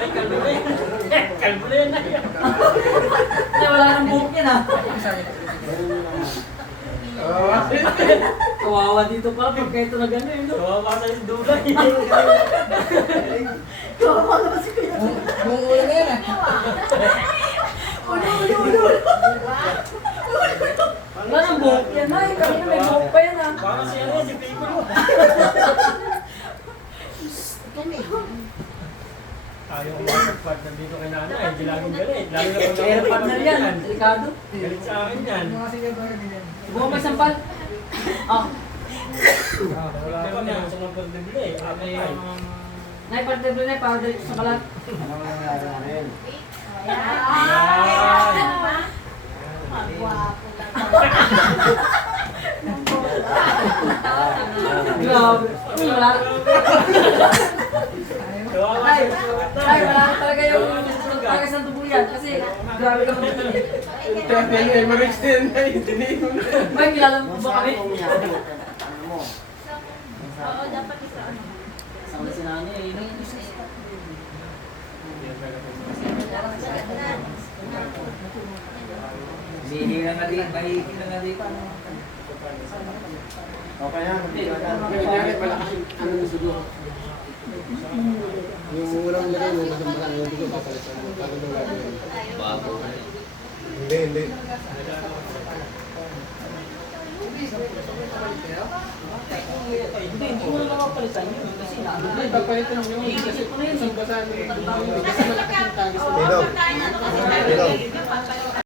Ay, kalbo na yan. Kalbo na yan. Ay, wala nang buhok yan ah. Kawawa dito pa, pag kayo na gano'n, no? Kawawa na yung dulay. Kawawa na kasi kayo. Buong ulo na yan ah. Ulo. Wala nang buhok yan ah. Kanina may buhok pa yan ah. Baka siya rin, si Pico mo. Ayaw ko makapag-partner dito kay nanay. Hindi laging galit. Lalo na kung Kaya partner yan, delikado. galit sa akin yan. Buhok may sampal. Ah, Wala pa niya. Sa mga pagdibili. Ay, nay, partner doon nay, para dito sa balat. Grabe. Uy, wala. kawawa Ay, siya. ay, wala na talaga yung tagas ng tubo yan. Kasi grabe ka mga tubo. Yan, Emirates din na yun. May kilala mo ba kami? Oo, dapat isa ano. Sama si nanay eh. Hindi na nga din, mahigil na nga din. Okay yan. Kailangan malakas ano yung sudo. Yung unang lagay mo, mas malaki yung dugo, papalitan mo. Paano nung gagawin? Bago. Hindi. Hindi mo na makapalitan yun. Kasi naano na Hindi, yun. papalitan mo yun. Kasi isang basa mo yung dugo. Kasi malakas yung tagis. Oo, pagkain ano kasi tayo.